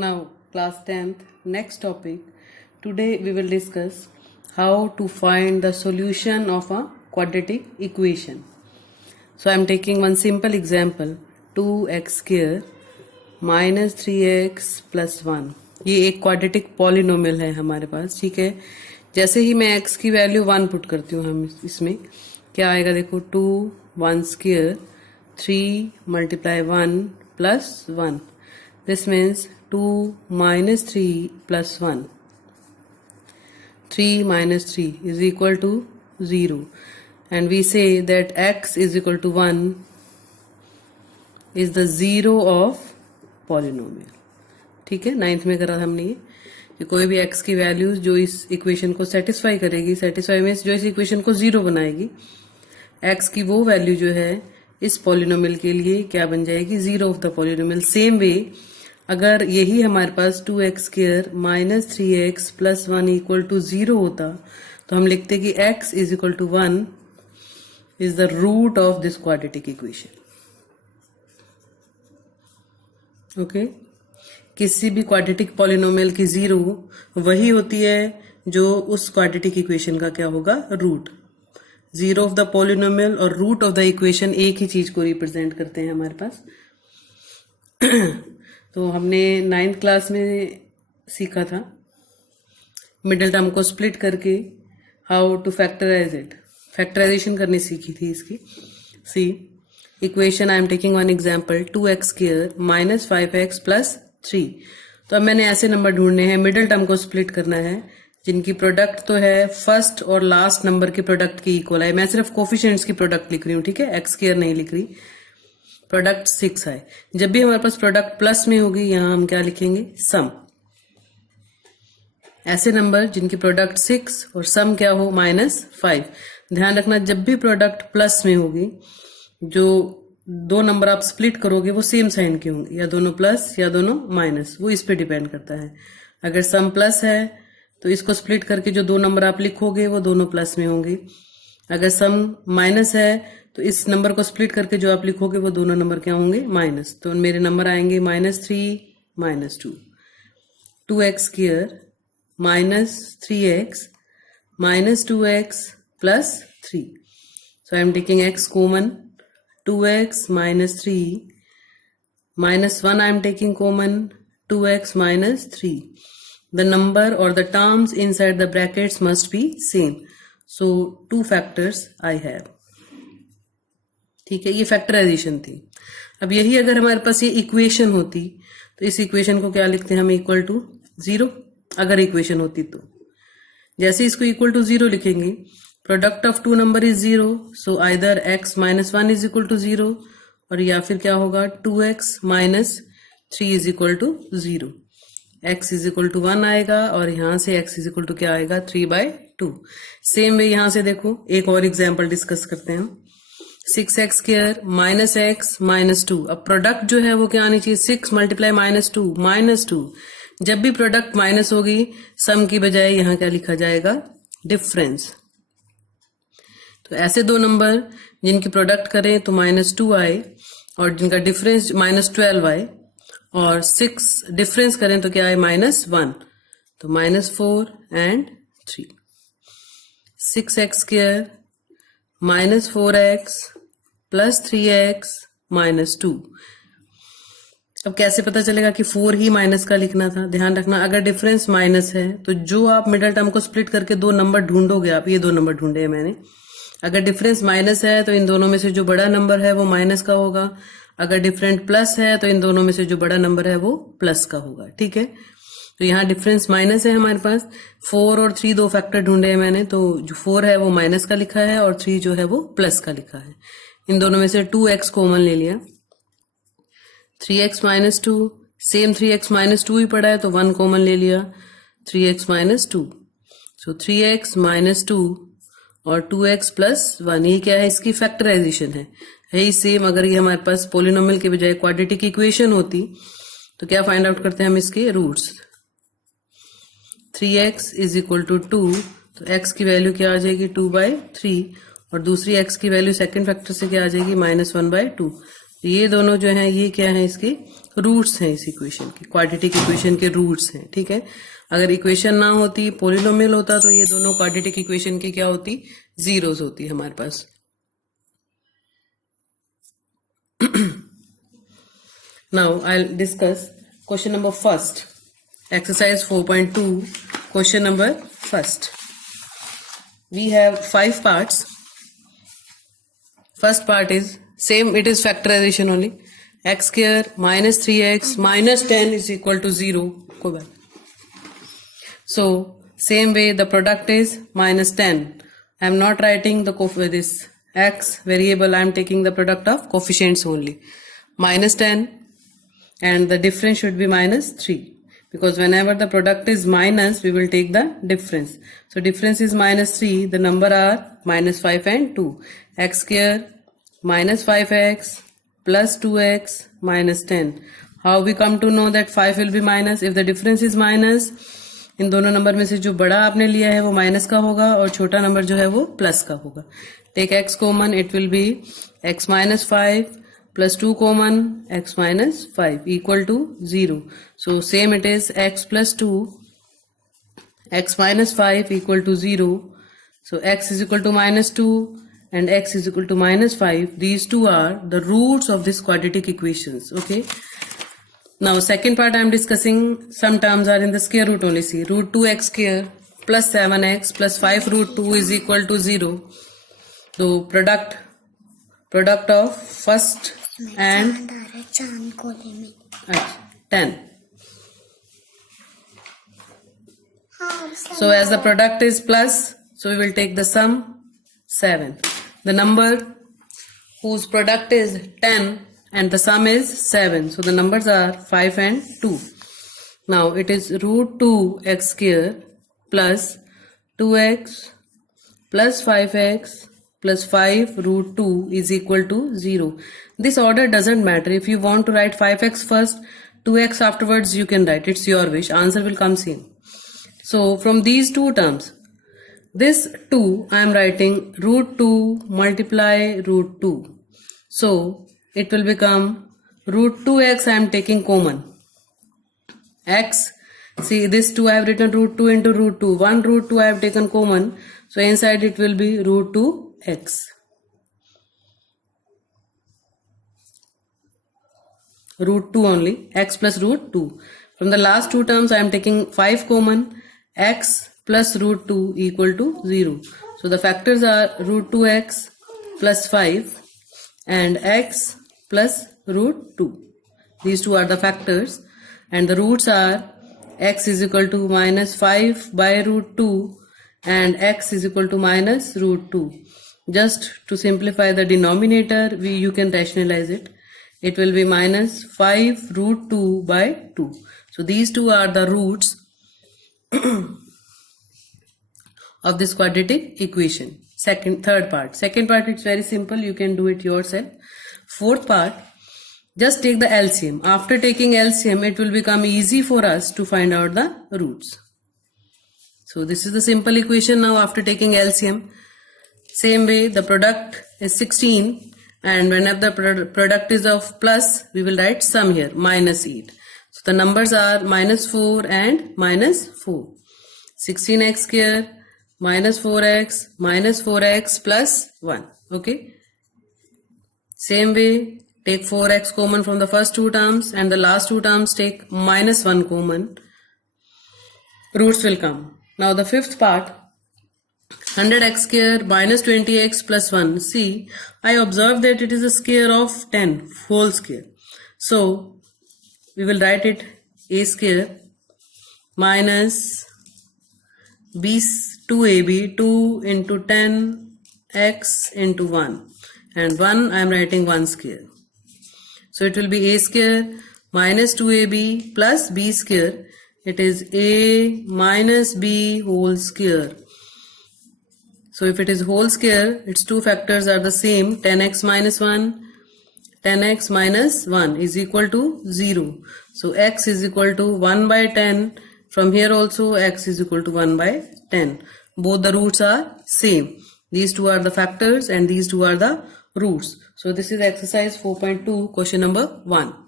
Now, class 10th, next topic. Today we will discuss how to find the solution of a quadratic equation. So I am taking one simple example, 2x square minus 3x plus 1. ये एक quadratic polynomial है हमारे पास, ठीक है। जैसे ही मैं x की value 1 put करती हूँ, हम इसमें क्या आएगा देखो, 2 1 square 3 multiply 1 plus 1. This means 2 minus 3 plus 1. 3 minus 3 is equal to 0. And we say that x is equal to 1 is the zero of polynomial. ठीक है, 9th में करा हमने ये कि कोई भी x की वैल्यूज जो इस इक्वेशन को सेटिस्फाई करेगी, सेटिस्फाई मीन्स जो इस इक्वेशन को जीरो बनाएगी, x की वो वैल्यू जो है इस पॉलिनोमियल के लिए क्या बन जाएगी, zero of the polynomial. Same way अगर यही हमारे पास 2x square minus 3x plus 1 equal to 0 होता तो हम लिखते कि x is equal to 1 is the root of this quadratic equation. Okay, किसी भी क्वाड्रेटिक पॉलिनोमियल की जीरो वही होती है जो उस क्वाड्रेटिक इक्वेशन का क्या होगा, root. Zero of the polynomial और रूट ऑफ द इक्वेशन एक ही चीज को रिप्रेजेंट करते हैं हमारे पास. तो हमने 9th क्लास में सीखा था मिडिल टर्म को स्प्लिट करके how to factorise it, factorisation करनी सीखी थी इसकी. See equation I am taking one example, 2x square minus 5x plus 3. तो अब मैंने ऐसे नंबर ढूंढने हैं, मिडिल टर्म को स्प्लिट करना है, जिनकी प्रोडक्ट तो है फर्स्ट और लास्ट नंबर के प्रोडक्ट की इक्वल है. मैं सिर्फ कोफिशिएंट्स की प्रोडक्ट लिख रही हूँ, ठीक है, एक्स स्क्वायर नहीं लिख रही. प्रोडक्ट 6 है. जब भी हमारे पास प्रोडक्ट प्लस में होगी यहां हम क्या लिखेंगे, सम. ऐसे नंबर जिनकी प्रोडक्ट 6 और सम क्या हो, -5. ध्यान रखना जब भी प्रोडक्ट प्लस में होगी, जो दो नंबर आप स्प्लिट करोगे वो सेम साइन के होंगे, या दोनों प्लस या दोनों माइनस, वो इस पे डिपेंड करता है. अगर सम प्लस है तो इसको स्प्लिट करके जो दो नंबर आप लिखोगे वो दोनों प्लस में होंगे. अगर सम माइनस है तो इस नंबर को स्प्लिट करके जो आप लिखोगे वो दोनों नंबर क्या होंगे, माइनस. तो मेरे नंबर आएंगे -3 -2. 2x square minus 3x minus 2x plus 3. So I am taking x common, 2x minus 3 minus 1 I am taking common, 2x minus 3. The number or the terms inside the brackets must be same. So 2 factors I have. ठीक है, ये factorisation थी. अब यही अगर हमारे पास ये equation होती तो इस इक्वेशन को क्या लिखते हैं हम, इक्वल टू 0. अगर इक्वेशन होती तो जैसे इसको इक्वल टू 0 लिखेंगे, product of 2 number is 0, so either x minus 1 is equal to 0 और या फिर क्या होगा 2x minus 3 is equal to 0. x is equal to 1 आएगा और यहां से x इज इक्वल टू क्या आएगा, 3/2. सेम वे यहां से देखो, एक और एग्जांपल डिस्कस करते हैं. 6x square minus x minus 2. अब प्रोडक्ट जो है वो क्या आनी चाहिए, 6 मल्टीप्लाई -2. जब भी प्रोडक्ट माइनस होगी सम की बजाय यहां क्या लिखा जाएगा, डिफरेंस. तो ऐसे दो नंबर जिनकी प्रोडक्ट करें तो -2 आए और जिनका डिफरेंस -12 आए, और 6 डिफरेंस करें तो क्या आए, -1. तो -4 and 3. 6x square minus 4x plus 3x minus 2. अब कैसे पता चलेगा कि 4 ही माइनस का लिखना था. ध्यान रखना अगर डिफरेंस माइनस है तो जो आप मिडिल टर्म को स्प्लिट करके दो नंबर ढूंढोगे, आप ये दो नंबर ढूंढे हैं मैंने, अगर डिफरेंस माइनस है तो इन दोनों में से जो बड़ा नंबर है वो माइनस का होगा. अगर डिफरेंट प्लस है तो इन दोनों में से जो बड़ा नंबर है वो प्लस का होगा. ठीक है, तो यहाँ डिफरेंस माइनस है हमारे पास. 4 और 3 दो फैक्टर ढूंढे हैं मैंने, तो जो 4 है वो माइनस का लिखा है और 3 जो है वो प्लस का लिखा है. इन दोनों में से 2x कॉमन ले लिया, 3x minus 2, same 3x minus 2 ही पड़ा है तो 1 कॉमन ले लिया, 3x माइनस 2. सो 3x माइनस 2 और 2x प्लस 1, ये क्या है, इसकी फैक्टराइजेशन है. यही सेम अगर ये हमारे पास पॉलिनोमियल के बजाय क्वाड्रेटिक इक्वेशन होती तो क्या फाइंड आउट करते हैं हम, इसके roots. 3x is equal to 2, तो x की वैल्यू क्या आ जाएगी, 2/3, और दूसरी x की वैल्यू सेकंड फैक्टर से क्या आ जाएगी, -1/2. ये दोनों जो हैं ये क्या है, इसके रूट्स हैं, इस इक्वेशन की, क्वाड्रेटिक इक्वेशन के रूट्स हैं, ठीक है। अगर इक्वेशन ना होती, पॉलिनोमियल होता, तो ये दोनों क्वाड्रेटिक इक्वेशन की क्या होती, जीरोस होती हमारे पास। Now I'll discuss question number first, exercise 4.2, question number first. We have 5 parts. First part is same, it is factorization only. X square minus 3x minus 10 is equal to 0. Go back. So same way the product is minus 10. I am not writing this x variable, I am taking the product of coefficients only. Minus 10 and the difference should be minus 3, because whenever the product is minus we will take the difference. So difference is minus 3, the number are minus 5 and 2. X square minus 5x plus 2x minus 10. How we come to know that 5 will be minus? If the difference is minus, इन दोनों number में से जो बड़ा आपने लिया है वो minus का होगा और छोटा नंबर जो है वो प्लस का होगा. Take x common, it will be x minus 5 plus 2 common, x minus 5 equal to 0. So same it is x plus 2, x minus 5 equal to 0. So x is equal to minus 2 and x is equal to minus 5. These two are the roots of this quadratic equations. Okay. Now second part I am discussing, some terms are in the square root only. See, root 2x square plus 7x plus 5 root 2 is equal to 0. So product of first and 10. So as the product is plus, so we will take the sum 7. The number whose product is 10 and the sum is 7. So the numbers are 5 and 2. Now it is root 2x square plus 2x plus 5x plus 5 root 2 is equal to 0. This order doesn't matter. If you want to write 5x first, 2x afterwards, you can write. It's your wish. Answer will come same. So from these two terms, this 2 I am writing root 2 multiply root 2. So it will become root 2x I am taking common. X, see this 2 I have written root 2 into root 2. One root 2 I have taken common. So inside it will be root 2x. Root 2 only, x plus root 2. From the last two terms I am taking 5 common, x plus root 2 equal to 0. So the factors are root 2x plus 5 and x plus root 2. These two are the factors and the roots are x is equal to minus 5 by root 2 and x is equal to minus root 2. Just to simplify the denominator, you can rationalize it. It will be minus 5 root 2 by 2. So these two are the roots of this quadratic equation. Third part, it's very simple. You can do it yourself. Fourth part, just take the LCM. After taking LCM, it will become easy for us to find out the roots. So this is the simple equation now after taking LCM. Same way, the product is 16. And whenever the product is of plus, we will write sum here, minus 8. So the numbers are minus 4 and minus 4. 16x square minus 4x plus 1. Okay. Same way, take 4x common from the first two terms and the last two terms take minus 1 common. Roots will come. Now the fifth part, 100x square minus 20x plus 1. See, I observed that it is a square of 10, whole square. So, we will write it a square minus b 2ab, 2 into 10x into 1. And 1, I am writing 1 square. So, it will be a square minus 2ab plus b square. It is a minus b whole square. So if it is whole square, its two factors are the same, 10x minus 1, 10x minus 1 is equal to 0. So x is equal to 1 by 10. From here also x is equal to 1 by 10. Both the roots are same. These two are the factors and these two are the roots. So this is exercise 4.2, question number 1.